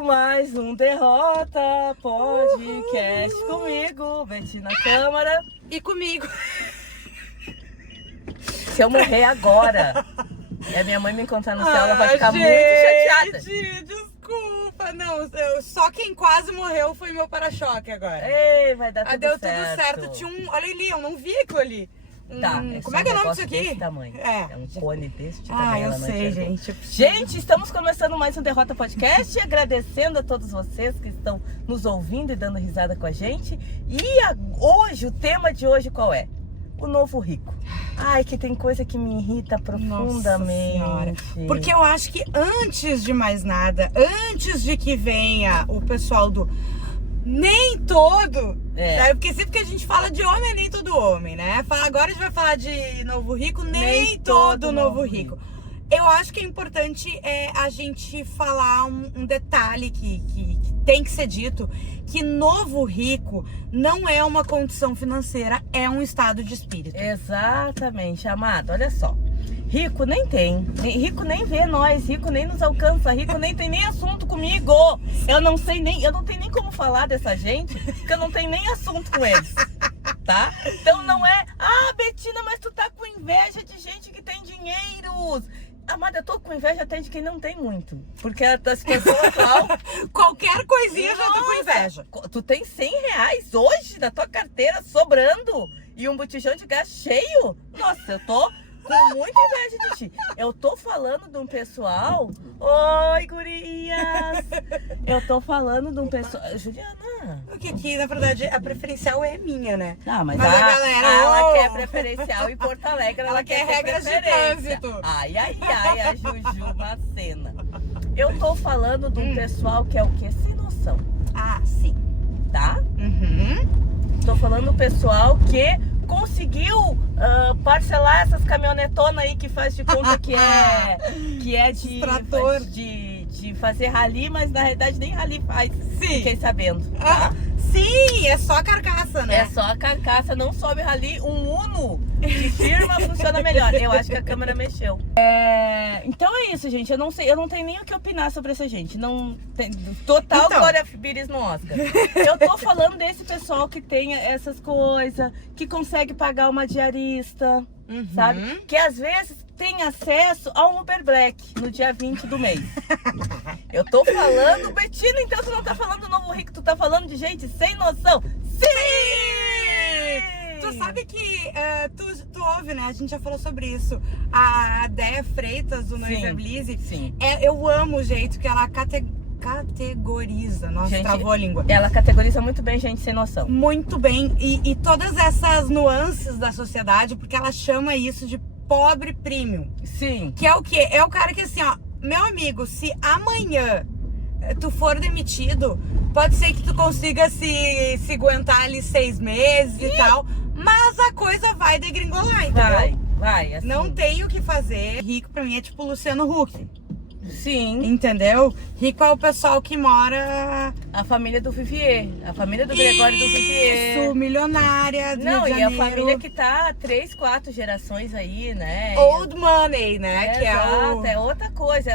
mais um Derrota Podcast comigo, Betina Câmara. E comigo. Se eu morrer agora e a minha mãe me encontrar no céu, ela vai ficar muito chateada. Desculpa, não. Só quem quase morreu foi meu para-choque agora. Ei, vai dar tudo deu certo. tudo certo. Tinha um. Olha ali, eu não vi aquilo ali. Tá, Como é que é o nome disso aqui? Desse tamanho. É um cone desse tamanho. Ah, eu ela não sei, enxergou. gente. Gente, estamos começando mais um Derrota Podcast, agradecendo a todos vocês que estão nos ouvindo e dando risada com a gente. E hoje, o tema de hoje qual é? O novo rico. Ai, que tem coisa que me irrita profundamente. Nossa Senhora. Porque eu acho que antes de mais nada, antes de que venha o pessoal do nem todo, né? Porque sempre que a gente fala de homem, é nem todo homem, né? Agora a gente vai falar de novo rico, nem todo novo rico. Eu acho que é importante a gente falar um detalhe que tem que ser dito, que novo rico não é uma condição financeira, é um estado de espírito. Exatamente, amado, olha só. Rico nem tem, rico nem vê nós, rico nem nos alcança, rico nem tem nem assunto comigo. Eu não tenho nem como falar dessa gente, porque eu não tenho nem assunto com eles, tá? Então não é, Betina, mas tu tá com inveja de gente que tem dinheiro. Amada, eu tô com inveja até de quem não tem muito, porque a situação atual... Qualquer coisinha eu já tô com inveja. Tu tem R$100 hoje na tua carteira sobrando e um botijão de gás cheio? Nossa, eu tô com muita inveja de ti. Eu tô falando de um pessoal... Oi, gurias! Eu tô falando de um pessoal... Juliana... Porque aqui, na verdade, a preferencial é minha, né? Mas a galera... Ela quer preferencial em Porto Alegre. Ela quer regras de trânsito. Ai, a Juju Macena. Eu tô falando de um pessoal que é o quê? Sem noção. Ah, sim. Tá? Uhum. Tô falando do pessoal que conseguiu parcelar essas caminhonetonas aí que faz de conta que é de trator, de fazer rali, mas na realidade nem rali faz. Sim. Fiquei sabendo, tá? Sim, é só a carcaça, né? É só a carcaça, não sobe rali. Um Uno de firma funciona melhor. Eu acho que a câmera mexeu. Então é isso, gente. Eu não sei, eu não tenho nem o que opinar sobre essa gente. Não tem, total então, Glória Pires no Oscar. Eu tô falando desse pessoal que tem essas coisas, que consegue pagar uma diarista, sabe? Que às vezes tem acesso a um Uber Black no dia 20 do mês. Eu tô falando, Betina, então tu não tá falando do novo rico, tu tá falando de gente sem noção. Sim! Tu sabe que tu ouve, né? A gente já falou sobre isso. A Déia Freitas, do Noiva Blizzy. Sim. Eu amo o jeito que ela categoriza. Nossa, gente, travou a língua. Ela categoriza muito bem gente sem noção. Muito bem. E todas essas nuances da sociedade, porque ela chama isso de pobre premium. Sim. Que é o quê? É o cara que assim, ó, meu amigo, se amanhã tu for demitido, pode ser que tu consiga se aguentar ali 6 meses e tal, mas a coisa vai degringolar, entendeu? Vai, assim. Não tem o que fazer. Rico pra mim é tipo Luciano Huck. Sim. Entendeu? Rico é o pessoal que mora... A família do Vivier. A família do Gregório do Vivier. Isso, milionária do Rio de e Janeiro. a família que tá 3, 4 gerações aí, né? Old money, né? Exato, é outra coisa.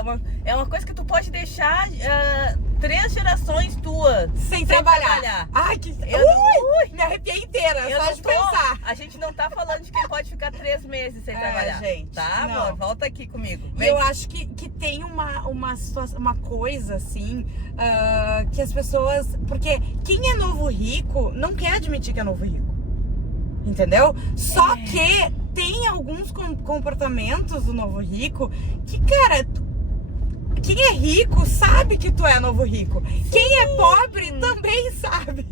É uma coisa que tu pode deixar 3 gerações tuas sem trabalhar. Ai, que... me arrepiei inteira, só de pensar. A gente não tá falando de quem pode ficar 3 meses sem trabalhar. Gente, tá, não. amor? Volta aqui comigo. Eu acho que tem uma situação, uma coisa assim, que as pessoas... Porque quem é novo rico não quer admitir que é novo rico. Entendeu? Só que tem alguns comportamentos do novo rico que, cara... Quem é rico sabe que tu é novo rico. Sim. Quem é pobre também sabe.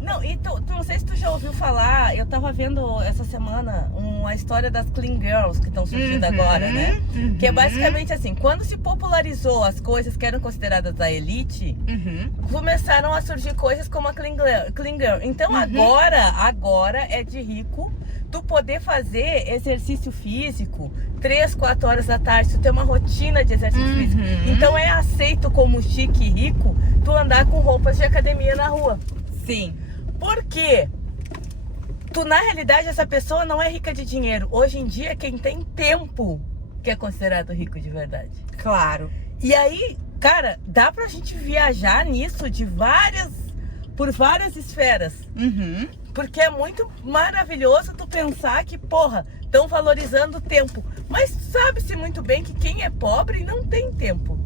Não, e tu não sei se tu já ouviu falar, eu tava vendo essa semana uma história das Clean Girls que estão surgindo agora, né? Que é basicamente assim, quando se popularizou as coisas que eram consideradas da elite, começaram a surgir coisas como a Clean Girl. Então agora é de rico tu poder fazer exercício físico 3, 4 horas da tarde, tu ter uma rotina de exercício físico. Então é aceito como chique e rico tu andar com roupas de academia na rua. Sim. Por quê? Na realidade, essa pessoa não é rica de dinheiro. Hoje em dia, quem tem tempo que é considerado rico de verdade. Claro. E aí, Cara, dá pra gente viajar nisso por várias esferas. Porque é muito maravilhoso tu pensar que, porra, estão valorizando o tempo. Mas sabe-se muito bem que quem é pobre não tem tempo.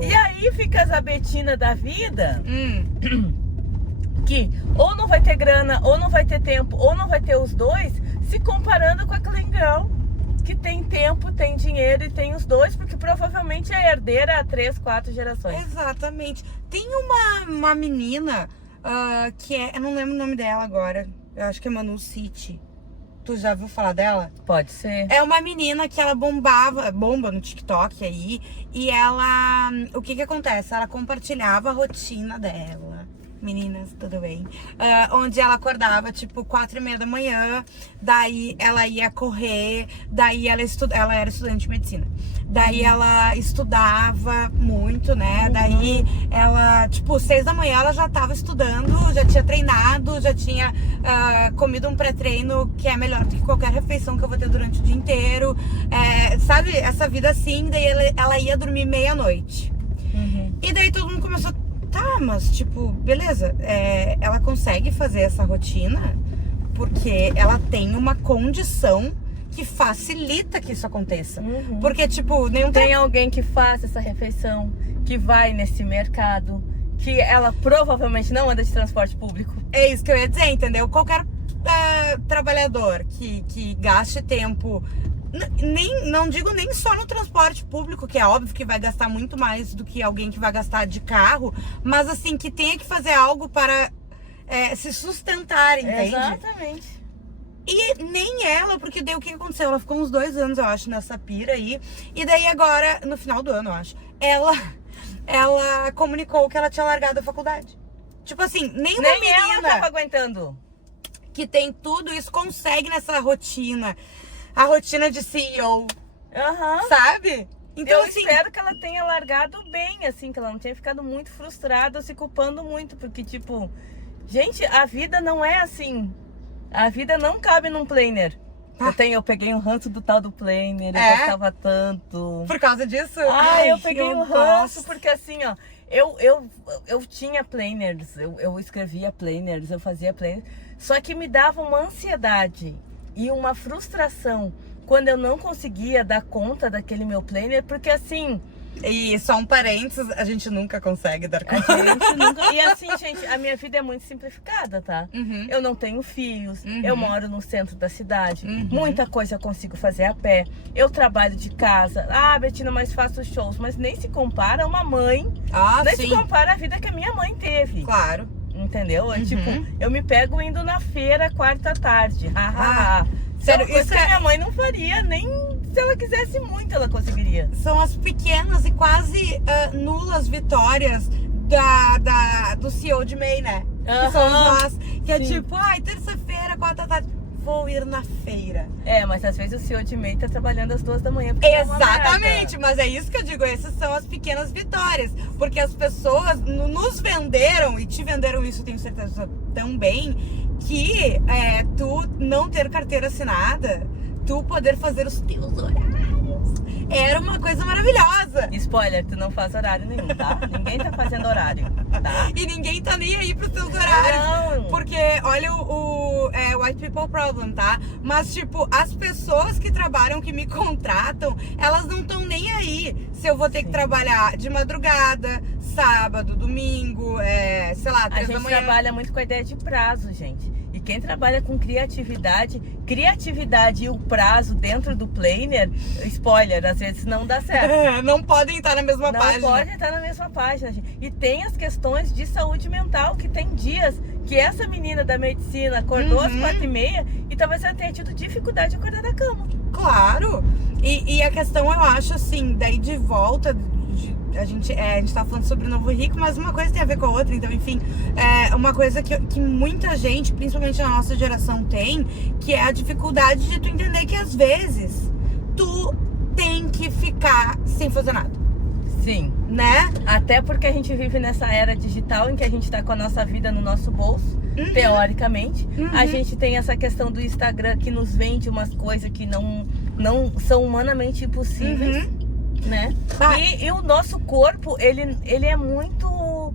E aí fica a Betina da vida, que ou não vai ter grana, ou não vai ter tempo, ou não vai ter os dois, se comparando com a Clean Girl, que tem tempo, tem dinheiro e tem os dois, porque provavelmente é herdeira há 3, 4 gerações. Exatamente. Tem uma menina que eu não lembro o nome dela agora. Eu acho que é Manu City. Tu já ouviu falar dela? Pode ser. É uma menina que ela bomba no TikTok aí. E ela... O que acontece? Ela compartilhava a rotina dela. Meninas, tudo bem? Onde ela acordava, tipo, 4h30 da manhã. Daí ela ia correr. Daí ela era estudante de medicina. Daí ela estudava muito, né? Daí ela, tipo, 6 da manhã ela já tava estudando, já tinha treinado, já tinha comido um pré-treino que é melhor do que qualquer refeição que eu vou ter durante o dia inteiro. Sabe, essa vida assim, daí ela ia dormir meia-noite. E daí todo mundo começou, tá, mas tipo, beleza, ela consegue fazer essa rotina porque ela tem uma condição que facilita que isso aconteça. Porque, tipo, tem alguém que faça essa refeição, que vai nesse mercado, que ela provavelmente não anda de transporte público. É isso que eu ia dizer, entendeu? Qualquer trabalhador que gaste tempo, não digo nem só no transporte público, que é óbvio que vai gastar muito mais do que alguém que vai gastar de carro, mas assim, que tenha que fazer algo para se sustentar, entende? Exatamente. E nem ela, porque daí o que aconteceu? Ela ficou uns 2 anos, eu acho, nessa pira aí. E daí agora, no final do ano, eu acho, ela comunicou que ela tinha largado a faculdade. Tipo assim, nem uma menina ela tava aguentando. Que tem tudo isso, consegue nessa rotina. A rotina de CEO. Sabe? Então, eu espero que ela tenha largado bem, assim, que ela não tenha ficado muito frustrada, se culpando muito. Porque, tipo, gente, a vida não é assim. A vida não cabe num planner. Eu peguei um ranço do tal do planner, eu gostava tanto. Por causa disso? Eu peguei um ranço, porque assim, ó, eu tinha planners, eu escrevia planners, eu fazia planners, só que me dava uma ansiedade e uma frustração quando eu não conseguia dar conta daquele meu planner, porque assim... E só um parênteses, a gente nunca consegue dar conta. E assim, gente, a minha vida é muito simplificada, tá? Eu não tenho filhos, eu moro no centro da cidade, muita coisa eu consigo fazer a pé, eu trabalho de casa. Betina, mas faço shows, mas nem se compara a uma mãe, nem se compara a vida que a minha mãe teve. Claro. Entendeu? Tipo, eu me pego indo na feira quarta tarde, Sério, isso que a minha mãe não faria, nem se ela quisesse muito ela conseguiria. São as pequenas e quase nulas vitórias do CEO de MEI, né? Que somos nós. Que é tipo, terça-feira, 4 da tarde, vou ir na feira. Mas às vezes o CEO de MEI tá trabalhando às 2 da manhã. Exatamente, mas é isso que eu digo, essas são as pequenas vitórias. Porque as pessoas nos venderam, e te venderam isso, tenho certeza também, que tu não ter carteira assinada, tu poder fazer os teus horários, era uma coisa maravilhosa. Spoiler, tu não faz horário nenhum, tá? Ninguém tá fazendo horário, tá? E ninguém tá nem aí pros teus horários. Não. Porque, olha o white people problem, tá? Mas, tipo, as pessoas que trabalham, que me contratam, elas não estão nem aí se eu vou ter que trabalhar de madrugada, sábado, domingo, sei lá, 3 da manhã. A gente trabalha muito com a ideia de prazo, gente. E quem trabalha com criatividade e o prazo dentro do planner, spoiler, às vezes não dá certo. Não podem estar na mesma página. Não pode estar na mesma página, gente. E tem as questões de saúde mental, que tem dias que essa menina da medicina acordou às 4h30 e talvez ela tenha tido dificuldade de acordar da cama. Claro! E a questão, eu acho assim, daí de volta... A gente tá falando sobre o novo rico, mas uma coisa tem a ver com a outra, então, enfim, uma coisa que muita gente, principalmente na nossa geração, tem, que é a dificuldade de tu entender que às vezes tu tem que ficar sem fazer nada. Sim. Né? Até porque a gente vive nessa era digital em que a gente tá com a nossa vida no nosso bolso, teoricamente. A gente tem essa questão do Instagram que nos vende umas coisas que não são humanamente impossíveis. né? E o nosso corpo, ele é muito...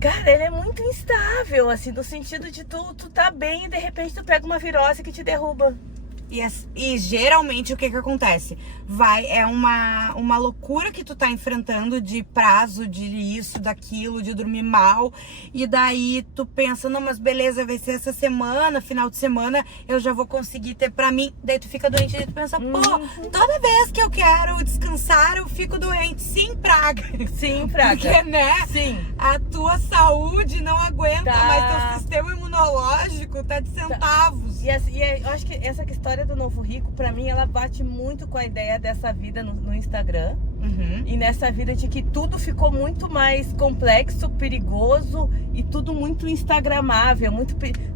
Cara, ele é muito instável, assim, no sentido de tu tá bem e de repente tu pega uma virose que te derruba. E geralmente o que acontece? É uma loucura que tu tá enfrentando de prazo, de isso, daquilo, de dormir mal. E daí tu pensa, não, mas beleza, vai ser essa semana, final de semana, eu já vou conseguir ter pra mim. Daí tu fica doente e tu pensa, pô, toda vez que eu quero descansar, eu fico doente. Sim, praga. Sim, praga. Porque, né? Sim. A tua saúde não aguenta, mas teu sistema imunológico tá de centavos. E eu acho que essa história do Novo Rico, pra mim, ela bate muito com a ideia dessa vida no Instagram. E nessa vida de que tudo ficou muito mais complexo, perigoso e tudo muito instagramável.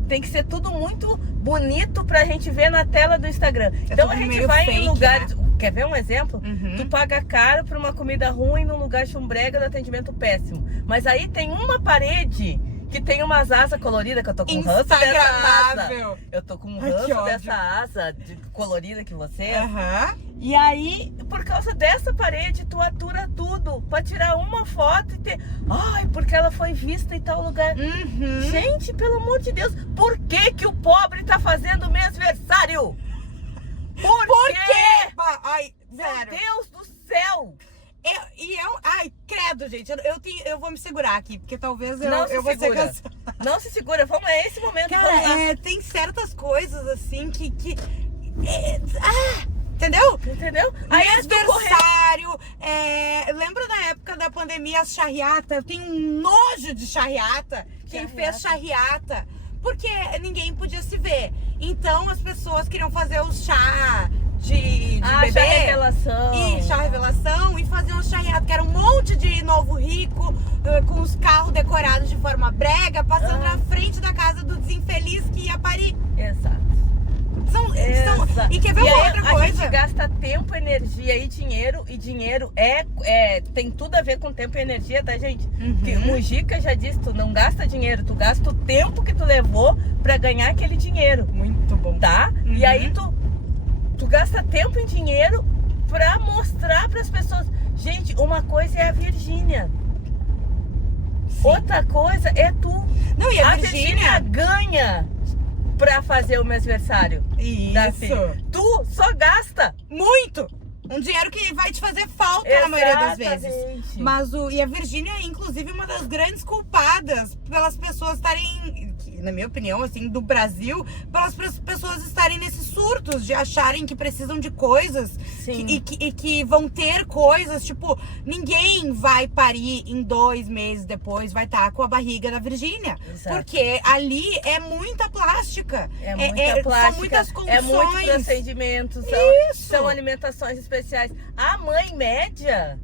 Tem que ser tudo muito bonito pra gente ver na tela do Instagram. Então a gente vai em lugares... Né? Quer ver um exemplo? Tu paga caro por uma comida ruim num lugar chumbrega de atendimento péssimo. Mas aí tem uma parede... que tem umas asas coloridas, que eu tô com ranço dessa asa. Eu tô com ranço dessa asa colorida que você. E aí, por causa dessa parede, tu atura tudo pra tirar uma foto e ter... Ai, porque ela foi vista em tal lugar. Gente, pelo amor de Deus, por que o pobre tá fazendo mêsversário? Por quê? Ai, meu Deus do céu! Ai, credo, gente, eu vou me segurar aqui, porque talvez eu vou ser cansada. Não se segura, vamos, é esse momento. Cara, tem certas coisas assim que entendeu? Aí aniversário, lembra da época da pandemia, as charreata? Eu tenho um nojo de charreata. Quem fez charreata? Porque ninguém podia se ver. Então as pessoas queriam fazer o chá de bebê. Chá revelação. Chá revelação. E fazer um charreado, que era um monte de Novo Rico, com os carros decorados de forma brega, passando na frente da casa do desinfeliz que ia parir. Exato. E quer ver uma outra coisa? A gente gasta tempo, energia e dinheiro. E dinheiro tem tudo a ver com tempo e energia, tá, gente? Porque o Mujica já disse, tu não gasta dinheiro, tu gasta o tempo que tu levou pra ganhar aquele dinheiro. Muito bom. Tá? E aí tu gasta tempo e dinheiro pra mostrar pras pessoas. Gente, uma coisa é a Virgínia. Outra coisa é tu. Não, e a Virgínia ganha pra fazer o mêsversário. Isso. Tu só gasta muito. Um dinheiro que vai te fazer falta na maioria das vezes. Mas e a Virgínia é, inclusive, uma das grandes culpadas pelas pessoas estarem, na minha opinião, assim, do Brasil, pelas pessoas estarem nesses surtos de acharem que precisam de coisas e que vão ter coisas, tipo, ninguém vai parir em 2 meses depois, vai estar com a barriga da Virgínia. Porque ali é muita plástica. São muitas condições. É muitos procedimentos, são alimentações especiais. A mãe média,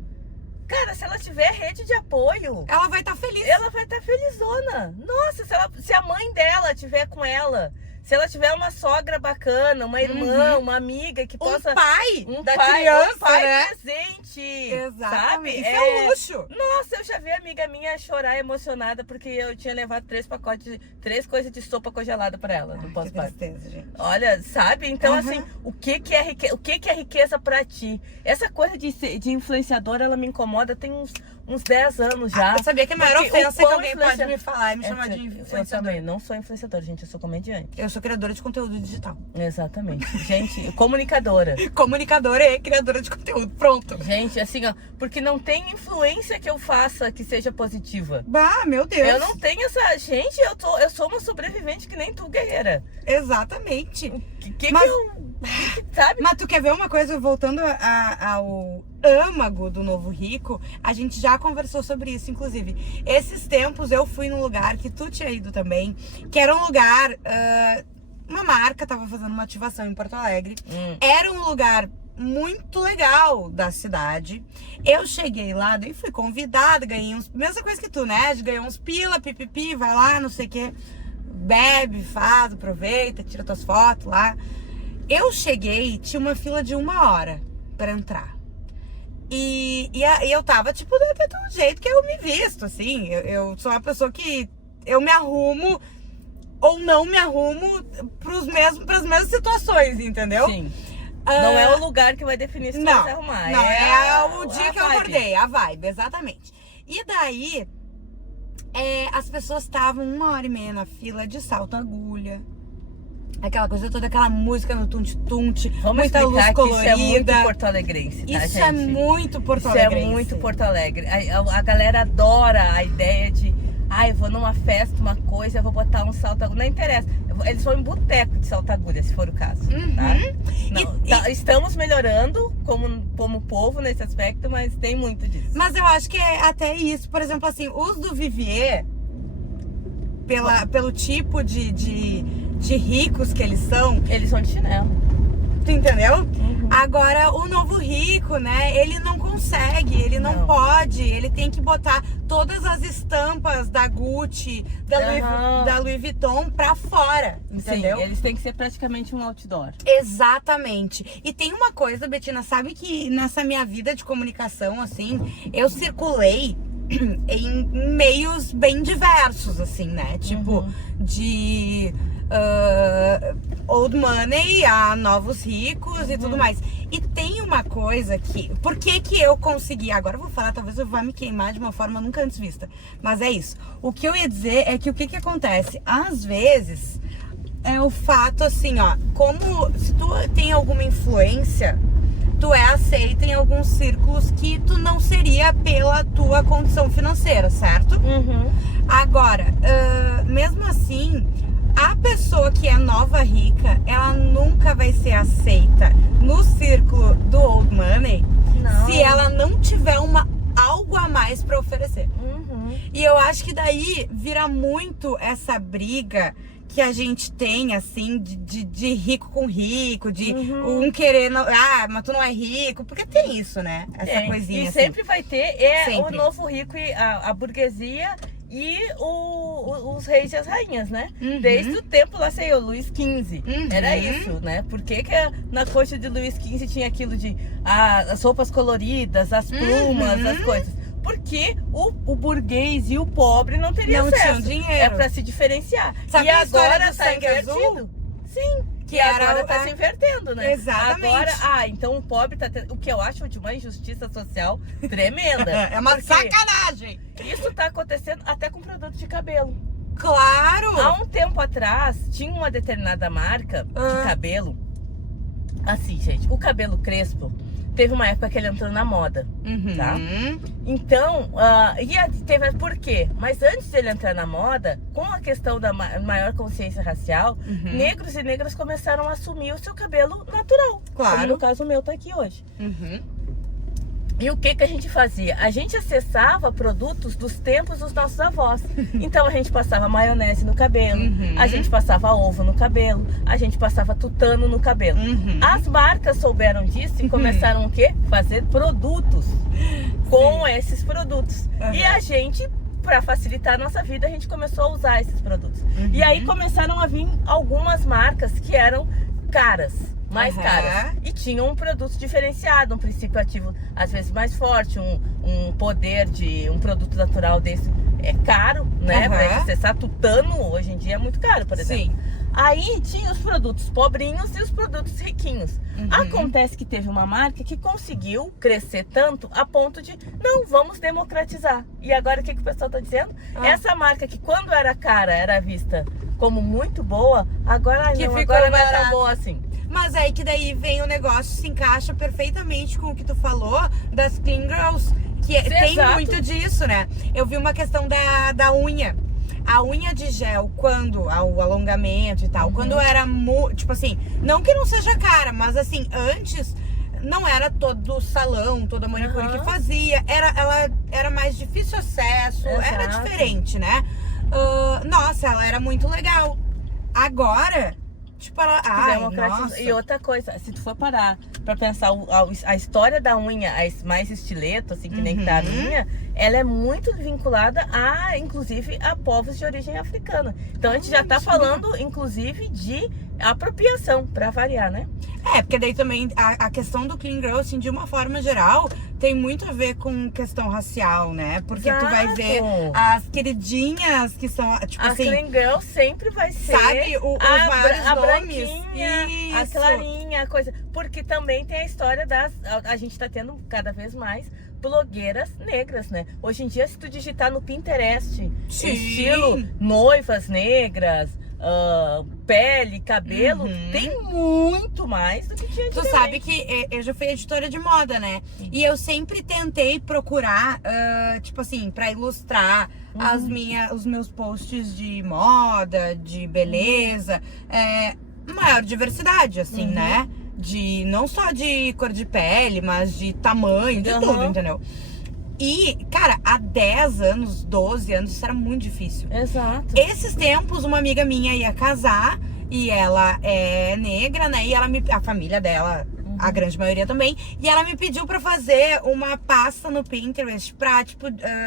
cara, se ela tiver rede de apoio, ela vai estar feliz. Ela vai estar felizona. Nossa, se a mãe dela tiver com ela, se ela tiver uma sogra bacana, uma irmã, uma amiga que possa... Um pai da criança, um pai né? presente. Exatamente. Sabe? Isso é um luxo. Nossa, eu já vi a amiga minha chorar emocionada porque eu tinha levado 3 coisas de sopa congelada pra ela no pós-parto. Gente. Olha, sabe? Então, assim, o que é riqueza pra ti? Essa coisa de influenciadora, ela me incomoda tem uns 10 anos já. Eu sabia que a maior ofensa que alguém pode me falar é me chamar de influenciadora. Eu também não sou influenciadora, gente, eu sou comediante. Eu sou criadora de conteúdo digital. Exatamente. Gente, comunicadora. Comunicadora e criadora de conteúdo. Pronto. Gente, assim, ó, porque não tem influência que eu faça que seja positiva. Bah, meu Deus. Eu não tenho essa... Gente, eu sou uma sobrevivente que nem tu, guerreira. Exatamente. Sabe? Mas tu quer ver uma coisa? Voltando ao âmago do Novo Rico, a gente já conversou sobre isso, inclusive. Esses tempos eu fui num lugar que tu tinha ido também, que era um lugar... uma marca tava fazendo uma ativação em Porto Alegre. Era um lugar muito legal da cidade. Eu cheguei lá, daí fui convidada, ganhei uns... Mesma coisa que tu, né? Ganhei uns pila, pipipi, vai lá, não sei o quê. Bebe, faz, aproveita, tira tuas fotos lá. Eu cheguei, tinha uma fila de 1 hora pra entrar. E eu tava, tipo, do jeito que eu me visto, assim. Eu sou uma pessoa que eu me arrumo ou não me arrumo pras mesmas situações, entendeu? Sim. Não é o lugar que vai definir se tu vai se arrumar. Não, é o dia que eu acordei, a vibe, exatamente. E daí, as pessoas estavam 1h30 na fila de salto-agulha. Aquela coisa toda, aquela música no tunte-tunte, muita luz colorida. Isso é muito porto-alegrense, tá, Isso gente? é muito porto-alegrense. Isso é muito Porto Alegre. A galera adora a ideia de, eu vou numa festa, uma coisa, eu vou botar um salto-agulha. Não interessa. Eles vão em boteco de salto-agulha, se for o caso, tá? Não, estamos melhorando como povo nesse aspecto, mas tem muito disso. Mas eu acho que é até isso. Por exemplo, assim, os do Vivier, pelo tipo de ricos que eles são de chinelo. Tu entendeu? Agora, o novo rico, né? Ele não consegue, ele não pode. Ele tem que botar todas as estampas da Gucci, da Louis Vuitton pra fora, entendeu? Sim, eles têm que ser praticamente um outdoor. Exatamente. E tem uma coisa, Betina, sabe que nessa minha vida de comunicação, assim, eu circulei em meios bem diversos, assim, né? Tipo, de old money a novos ricos e tudo mais. E tem uma coisa que... Por que eu consegui... Agora eu vou falar, talvez eu vá me queimar de uma forma nunca antes vista. Mas é isso. O que eu ia dizer é que o que acontece? Às vezes, é o fato, assim, ó... Como se tu tem alguma influência... Tu é aceita em alguns círculos que tu não seria pela tua condição financeira, certo? Agora, mesmo assim, a pessoa que é nova rica, ela nunca vai ser aceita no círculo do old money se ela não tiver algo a mais pra oferecer. E eu acho que daí vira muito essa briga que a gente tem, assim, de rico com rico, de um querer... mas tu não é rico. Porque tem isso, né? Essa coisinha, e assim. sempre vai ter o novo rico e a burguesia e os reis e as rainhas, né? Desde o tempo, lá sei eu, Luís XV. Era isso, né? Por que na coxa de Luís XV tinha aquilo de as roupas coloridas, as plumas, as coisas? Porque o burguês e o pobre não teriam acesso. Tinham dinheiro. É pra se diferenciar. Sabe e a história agora do tá sangue invertido. azul? Sim. Que agora tá se invertendo, né? Exatamente. Agora, então o pobre tá tendo... O que eu acho de uma injustiça social tremenda. É uma sacanagem. Isso tá acontecendo até com produto de cabelo. Claro! Há um tempo atrás, tinha uma determinada marca de cabelo. Assim, gente, o cabelo crespo... Teve uma época que ele entrou na moda, tá? Então, teve por quê? Mas antes dele entrar na moda, com a questão da maior consciência racial, negros e negras começaram a assumir o seu cabelo natural. Claro. Como no caso o meu tá aqui hoje. E o que a gente fazia? A gente acessava produtos dos tempos dos nossos avós. Então a gente passava maionese no cabelo, a gente passava ovo no cabelo, a gente passava tutano no cabelo. As marcas souberam disso e começaram o quê? Fazer produtos com esses produtos. E a gente, para facilitar a nossa vida, a gente começou a usar esses produtos. E aí começaram a vir algumas marcas que eram caras. Mais caras. E tinham um produto diferenciado, um princípio ativo às vezes mais forte, um poder de um produto natural desse é caro, né? Pra acessar tutano hoje em dia é muito caro, por exemplo. Aí tinha os produtos pobrinhos e os produtos riquinhos. Acontece que teve uma marca que conseguiu crescer tanto a ponto de, não, vamos democratizar. E agora o que o pessoal tá dizendo? Essa marca que quando era cara era vista como muito boa, agora não é tão boa assim. Mas aí que daí vem o negócio, se encaixa perfeitamente com o que tu falou das clean girls, que tem muito disso, né? Eu vi uma questão da unha. A unha de gel, quando o alongamento e tal, quando era, tipo assim, não que não seja cara, mas assim, antes não era todo o salão, toda a manicure que fazia, ela era mais difícil acesso, era diferente, né? Nossa, ela era muito legal. Agora... Tipo, nossa. E outra coisa, se tu for parar pra pensar a história da unha, mais estileto, assim, que nem tá a minha, ela é muito vinculada inclusive, a povos de origem africana. Então a gente já tá falando, inclusive, de apropriação, pra variar, né? Porque daí também a questão do clean girl, assim, de uma forma geral, tem muito a ver com questão racial, né? Porque Exato. tu vai ver as queridinhas que são, tipo A assim... Clean Girl sempre vai ser... Sabe, vários a nomes. branquinha, a Isso. clarinha, a coisa... Porque também tem a história das... A gente tá tendo cada vez mais blogueiras negras, né? Hoje em dia, se tu digitar no Pinterest, Sim. estilo noivas negras... pele, cabelo, tem muito mais do que tinha Tu antigamente. sabe que eu já fui editora de moda, né? E eu sempre tentei procurar, tipo assim, pra ilustrar os meus posts de moda, de beleza, maior diversidade, assim, né? Não só de cor de pele, mas de tamanho, de tudo, entendeu? E, cara, há 10 anos, 12 anos, isso era muito difícil. Exato. Esses tempos, uma amiga minha ia casar e ela é negra, né? E a família dela, a grande maioria também. E ela me pediu pra fazer uma pasta no Pinterest pra, tipo,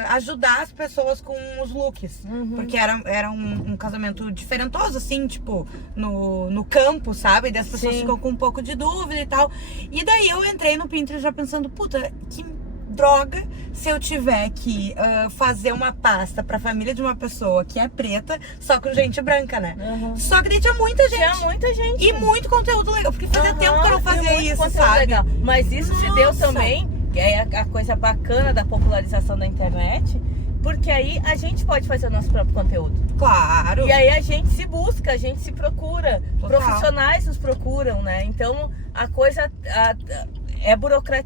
ajudar as pessoas com os looks. Porque era um casamento diferentoso, assim, tipo, no campo, sabe? E das pessoas ficam com um pouco de dúvida e tal. E daí eu entrei no Pinterest já pensando, puta, que droga se eu tiver que fazer uma pasta pra família de uma pessoa que é preta, só com gente branca, né? Só que daí tinha muita gente. Tinha muita gente. E muito conteúdo legal, porque fazia tempo que eu não fazia isso, sabe? Legal. Mas isso se deu também, que é a coisa bacana da popularização da internet, porque aí a gente pode fazer o nosso próprio conteúdo. Claro. E aí a gente se busca, a gente se procura. Total. Profissionais nos procuram, né? Então a coisa...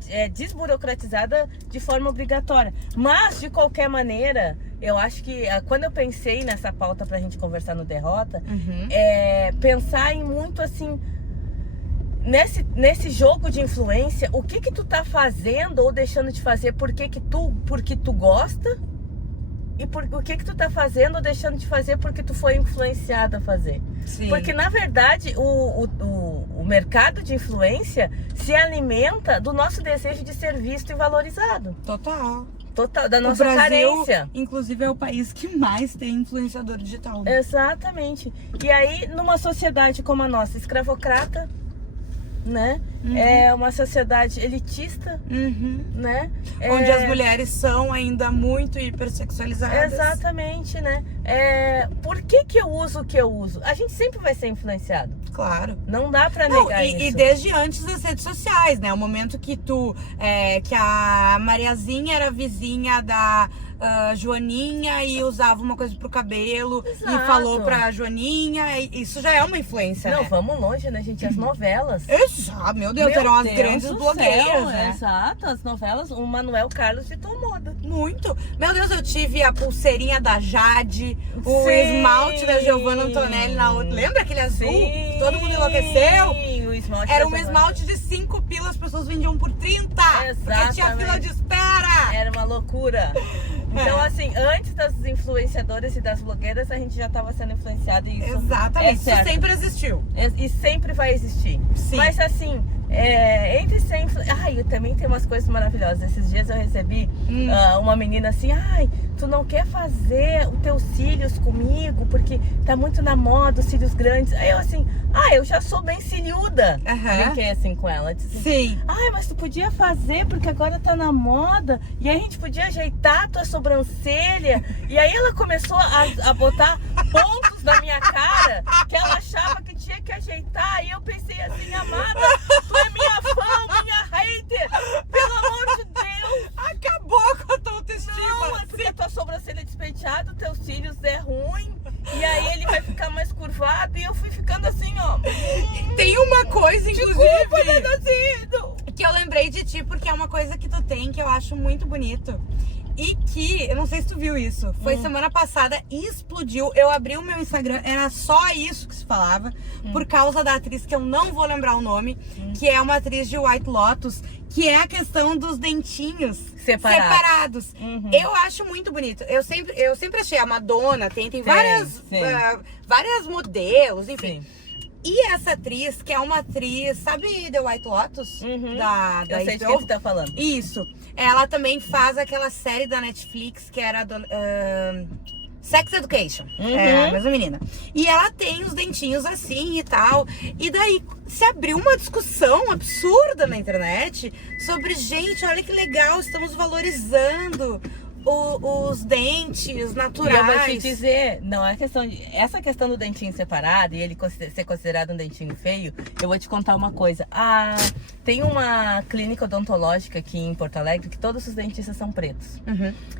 é desburocratizada de forma obrigatória. Mas, de qualquer maneira, eu acho que quando eu pensei nessa pauta pra gente conversar no Derrota, pensar em muito assim, nesse jogo de influência, o que tu tá fazendo ou deixando de fazer porque tu gosta, e o que tu tá fazendo ou deixando de fazer porque tu foi influenciado a fazer. Sim. Porque, na verdade, o mercado de influência se alimenta do nosso desejo de ser visto e valorizado. Total. Da nossa carência. Inclusive, é o país que mais tem influenciador digital. Né? Exatamente. E aí, numa sociedade como a nossa, escravocrata, né? É uma sociedade elitista, né? Onde as mulheres são ainda muito hipersexualizadas. Exatamente, né? Por que eu uso o que eu uso? A gente sempre vai ser influenciado. Claro. Não dá pra negar isso. E desde antes das redes sociais, né? O momento que que a Mariazinha era vizinha da Joaninha e usava uma coisa pro cabelo. Exato. E falou pra Joaninha. Isso já é uma influência, Não, né? vamos longe, né, gente? As novelas. Exato, meu Deus, eram as grandes blogueiras, né? Exato, as novelas. O Manuel Carlos ditou moda. Muito. Meu Deus, eu tive a pulseirinha da Jade, o Sim. esmalte da Giovanna Antonelli na outra. Lembra aquele azul? Sim. Que todo mundo enlouqueceu? Sim, o esmalte Era da um Giovanna. esmalte de 5 pilas, as pessoas vendiam por 30. Porque tinha Exatamente. fila de espera. Era uma loucura. Então, assim, antes das influenciadoras e das blogueiras, a gente já estava sendo influenciado. E isso Exatamente, isso certo. sempre existiu. E sempre vai existir. Sim. Mas assim, entre ser Ai, também tem umas coisas maravilhosas. Esses dias eu recebi uma menina assim, ai, tu não quer fazer os teus cílios comigo, porque tá muito na moda os cílios grandes. Aí eu assim, eu já sou bem ciliuda. Brinquei assim com ela. Disse assim, Sim. ai, mas tu podia fazer, porque agora tá na moda. E aí a gente podia ajeitar a tua sobrancelha. E aí ela começou a botar pontos na minha cara que ela achava que tinha que ajeitar. E eu pensei assim, amada, tu é minha fã, minha hater. Pelo amor de Deus. Acabou com a tua autoestima. Não, é porque a tua sobrancelha é despenteada, teus cílios é ruim. E aí ele vai ficar mais curvado. E eu fui ficando assim, ó. Tem uma coisa, inclusive, Desculpa, Dedazido, que eu lembrei de ti, porque é uma coisa que tu tem, que eu acho muito bonito. E que, eu não sei se tu viu isso, foi semana passada e explodiu. Eu abri o meu Instagram, era só isso que se falava, por causa da atriz que eu não vou lembrar o nome, que é uma atriz de White Lotus, que é a questão dos dentinhos separados. Eu acho muito bonito. Eu sempre achei a Madonna, tem várias modelos, enfim. Sim. E essa atriz, que é uma atriz, sabe The White Lotus? Da Eu sei de HBO? quem tu tá falando. Isso. Ela também faz aquela série da Netflix que era Sex Education. É a mesma menina. E ela tem os dentinhos assim e tal. E daí se abriu uma discussão absurda na internet sobre, gente, olha que legal, estamos valorizando os dentes naturais. E eu vou te dizer, não é questão de... Essa questão do dentinho separado e ele ser considerado um dentinho feio, eu vou te contar uma coisa. Tem uma clínica odontológica aqui em Porto Alegre que todos os dentistas são pretos.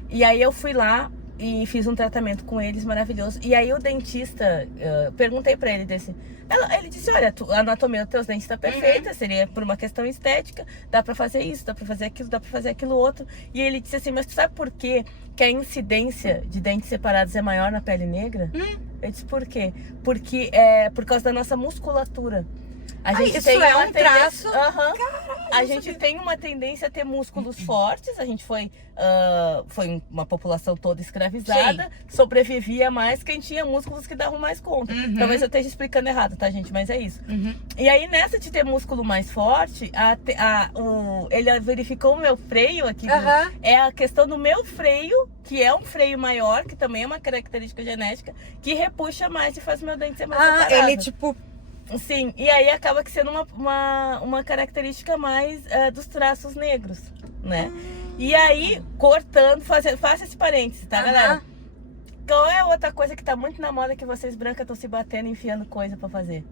E aí eu fui lá e fiz um tratamento com eles maravilhoso. E aí o dentista, perguntei pra ele desse... Ele disse, olha, a anatomia dos teus dentes tá perfeita, seria por uma questão estética, dá pra fazer isso, dá pra fazer aquilo, dá pra fazer aquilo outro. E ele disse assim, mas tu sabe por quê que a incidência de dentes separados é maior na pele negra? Eu disse, por quê? Porque é por causa da nossa musculatura. A gente isso tem é uma um traço? Caralho, a gente tem uma tendência a ter músculos fortes. A gente foi uma população toda escravizada. Sobrevivia mais quem tinha músculos que davam mais conta. Talvez eu esteja explicando errado, tá, gente? Mas é isso. E aí, nessa de ter músculo mais forte, ele verificou o meu freio aqui. É a questão do meu freio, que é um freio maior, que também é uma característica genética, que repuxa mais e faz meu dente ser mais separado. Ele tipo... Sim, e aí acaba que sendo uma característica mais dos traços negros, né? E aí, cortando, faça esse parênteses, tá, galera? Qual é a outra coisa que tá muito na moda que vocês brancas estão se batendo, enfiando coisa pra fazer?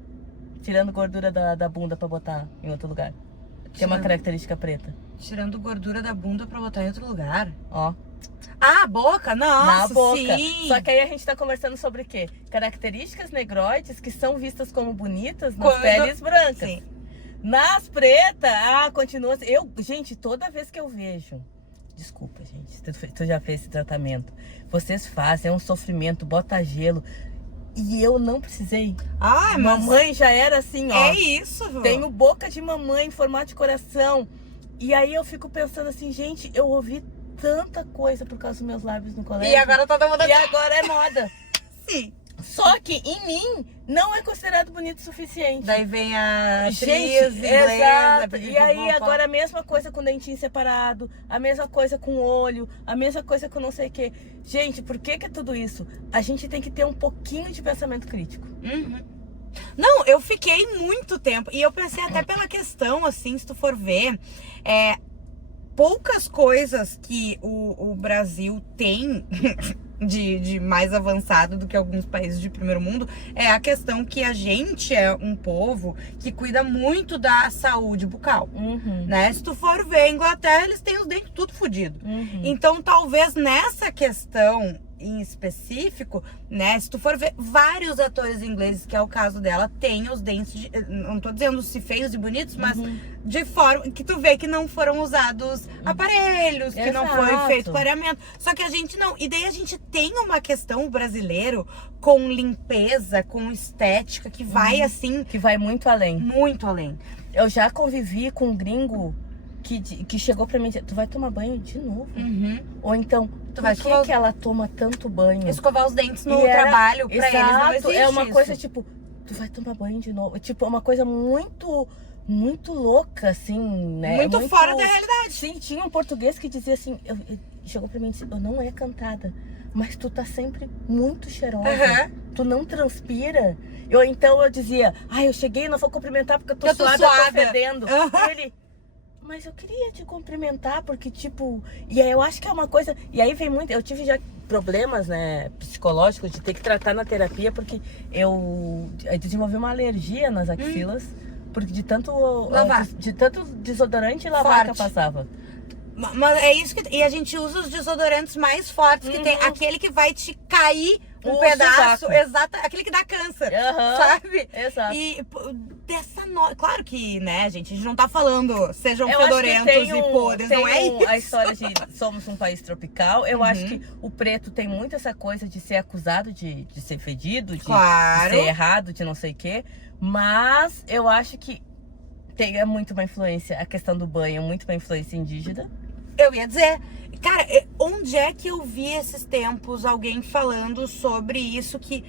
Tirando gordura da bunda pra botar em outro lugar. Que é uma característica preta. Tirando gordura da bunda pra botar em outro lugar? Ó. A boca? Nossa, na boca. sim. Só que aí a gente tá conversando sobre o quê? Características negroides que são vistas como bonitas nas peles brancas. Sim. Nas pretas, continua... Gente, toda vez que eu vejo... Desculpa, gente, tu já fez esse tratamento. Vocês fazem, é um sofrimento, bota gelo. E eu não precisei. Mamãe já era assim, ó. É isso, vô. Tenho boca de mamãe em formato de coração. E aí eu fico pensando assim, gente, eu ouvi tanta coisa por causa dos meus lábios no colégio. E agora todo mundo... E agora é moda. Sim. Só que em mim não é considerado bonito o suficiente. Daí vem a Gente, atriz inglesa. exato. E aí agora a mesma coisa com dentinho separado, a mesma coisa com olho, a mesma coisa com não sei o quê. Gente, por que é tudo isso? A gente tem que ter um pouquinho de pensamento crítico. Não, eu fiquei muito tempo. E eu pensei até pela questão, assim, se tu for ver, poucas coisas que o Brasil tem de mais avançado do que alguns países de primeiro mundo é a questão que a gente é um povo que cuida muito da saúde bucal, né? Se tu for ver a Inglaterra, eles têm os dentes tudo fodido. Então, talvez nessa questão em específico, né? Se tu for ver vários atores ingleses, que é o caso dela, tem os dentes, não tô dizendo se feios e bonitos, mas de forma que tu vê que não foram usados aparelhos, que não foi feito clareamento. Só que a gente não. E daí a gente tem uma questão brasileiro com limpeza, com estética, que vai assim... Que vai muito além. Muito além. Eu já convivi com um gringo que chegou pra mim e disse, tu vai tomar banho de novo? Ou então, por que ela toma tanto banho? Escovar os dentes no trabalho, pra eles não existe é uma isso. coisa tipo, tu vai tomar banho de novo? Tipo, é uma coisa muito louca, assim, né? Muito fora da realidade. Sim, tinha um português que dizia assim, chegou pra mim e disse, eu não é cantada, mas tu tá sempre muito cheirosa. Tu não transpira. Então eu dizia, eu cheguei, não vou cumprimentar porque eu tô suada, eu tô fedendo. E ele... Mas eu queria te cumprimentar, porque, tipo... E aí eu acho que é uma coisa... E aí vem muito... Eu tive já problemas, né, psicológicos de ter que tratar na terapia, porque eu desenvolvi uma alergia nas axilas, porque de tanto... De tanto desodorante e lavar que eu passava. Mas é isso que... E a gente usa os desodorantes mais fortes, que tem aquele que vai te cair um pedaço, exato, aquele que dá câncer, sabe? Exato. E claro que, né, a gente não tá falando sejam fedorentos e podres, não é isso. A história de somos um país tropical, eu acho que o preto tem muito essa coisa de ser acusado de ser fedido, de ser errado, de não sei o quê, mas eu acho que tem muito uma influência, a questão do banho, muito uma influência indígena. Eu ia dizer, cara, onde é que eu vi esses tempos alguém falando sobre isso que...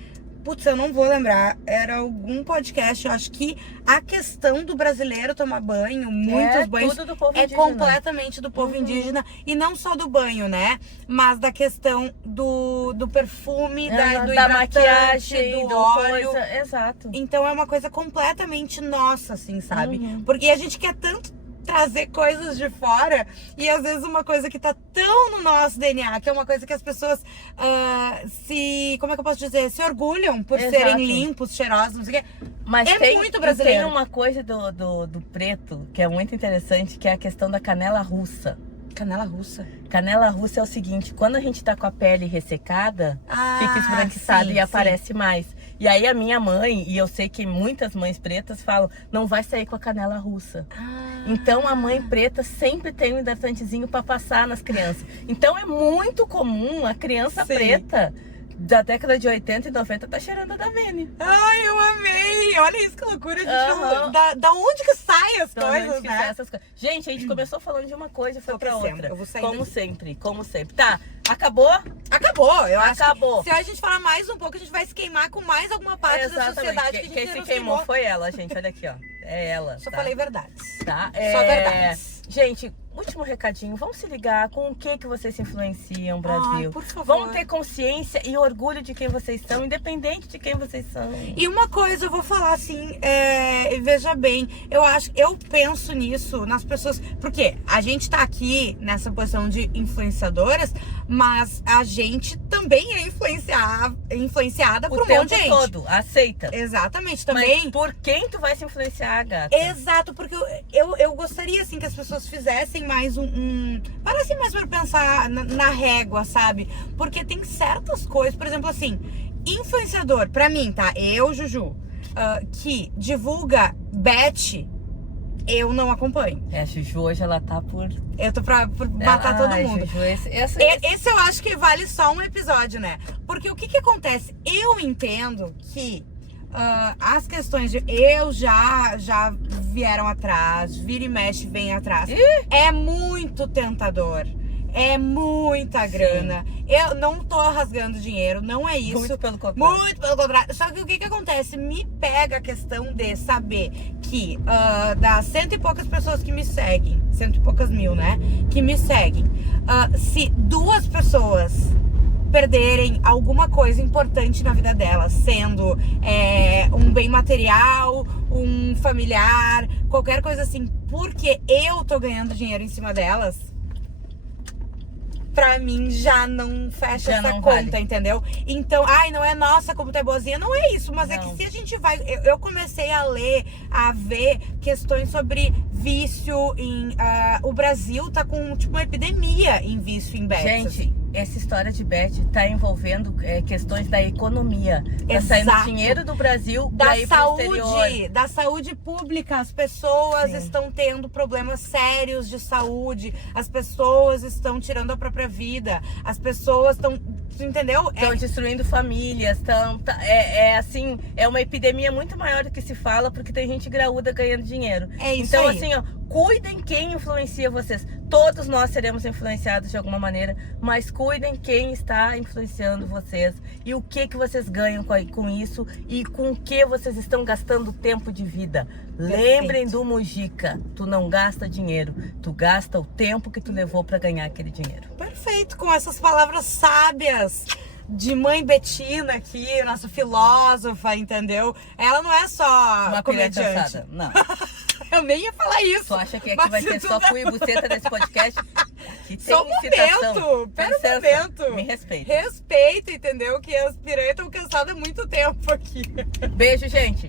Putz, eu não vou lembrar. Era algum podcast, eu acho que a questão do brasileiro tomar banho, muitos banhos, tudo do povo é indígena. completamente do povo indígena. E não só do banho, né? Mas da questão do perfume, do da maquiagem, do óleo. Exato. Então é uma coisa completamente nossa, assim, sabe? Porque a gente quer tanto trazer coisas de fora e às vezes uma coisa que tá tão no nosso DNA, que é uma coisa que as pessoas como é que eu posso dizer? Se orgulham por serem limpos, cheirosos, não sei o quê. Mas muito brasileiro. Tem uma coisa do preto que é muito interessante, que é a questão da canela russa. Canela russa? Canela russa é o seguinte, quando a gente tá com a pele ressecada, fica esbranquiçada e aparece mais. E aí a minha mãe, e eu sei que muitas mães pretas falam, não vai sair com a canela russa. Então a mãe preta sempre tem um hidratantezinho para passar nas crianças. Então é muito comum a criança preta da década de 80 e 90 tá cheirando a Davene. Ai, eu amei! Olha isso, que loucura. Da onde que saem as coisas, né? Gente, a gente começou falando de uma coisa e foi pra outra. Eu vou sair como sempre. Tá, acabou? Acabou, eu acho Acabou. que se a gente falar mais um pouco, a gente vai se queimar com mais alguma parte da sociedade que a gente Quem se queimou foi ela, gente. Olha aqui, ó. É ela. Só falei verdades. Tá? Só verdades. Gente, último recadinho. Vamos se ligar com o que vocês se influenciam, Brasil. Por favor. Vamos ter consciência e orgulho de quem vocês são, independente de quem vocês são. E uma coisa, eu vou falar assim, veja bem, eu penso nisso nas pessoas, porque a gente tá aqui nessa posição de influenciadoras, mas a gente também é influenciada por um monte de gente. O tempo todo, aceita. Exatamente, também. Mas por quem tu vai se influenciar, gata? Exato, porque eu gostaria, assim, que as pessoas fizessem mais parassem mais pra pensar na régua, sabe? Porque tem certas coisas, por exemplo, assim, influenciador, pra mim, tá? Eu, Juju, que divulga Beth, eu não acompanho. A Juju hoje, ela tá por... Eu tô por matar todo mundo. Juju, esse eu acho que vale só um episódio, né? Porque o que acontece? Eu entendo que as questões de já vieram atrás, vira e mexe vem atrás. É muito tentador. É muita grana. Eu não tô rasgando dinheiro, não é isso. Muito pelo contrário. Muito pelo contrário. Só que o que acontece? Me pega a questão de saber que das 100 e poucas pessoas que me seguem, 100 e poucas mil, né? Que me seguem. Se 2 pessoas perderem alguma coisa importante na vida delas, sendo um bem material, um familiar, qualquer coisa assim, porque eu tô ganhando dinheiro em cima delas, pra mim já não fecha essa conta, entendeu? Então, não é nossa, como tu é boazinha, não é isso, mas é que se a gente vai... Eu comecei a ler, a ver questões sobre vício o Brasil tá com, tipo, uma epidemia em vício em Beth. Gente, assim. Essa história de Beth tá envolvendo questões da economia. Tá saindo dinheiro do Brasil pra ir pro exterior. Da saúde pública. As pessoas estão tendo problemas sérios de saúde. As pessoas estão tirando a própria vida. As pessoas estão... Entendeu? Estão destruindo famílias. Assim, é uma epidemia muito maior do que se fala, porque tem gente graúda ganhando dinheiro. É isso então, aí. assim, ó, cuidem quem influencia vocês. Todos nós seremos influenciados de alguma maneira, mas cuidem quem está influenciando vocês e o que vocês ganham com isso e com o que vocês estão gastando tempo de vida. Lembrem do Mujica, tu não gasta dinheiro, tu gasta o tempo que tu levou para ganhar aquele dinheiro. Perfeito, com essas palavras sábias de mãe Betina aqui, nossa filósofa, entendeu? Ela não é só uma comediante. Não. Eu nem ia falar isso. Tu acha que aqui vai ter só cu e buceta nesse podcast? Que tem só um momento. Pera um momento. Me respeita. Respeita, entendeu? Que as piranhas estão cansadas há muito tempo aqui. Beijo, gente.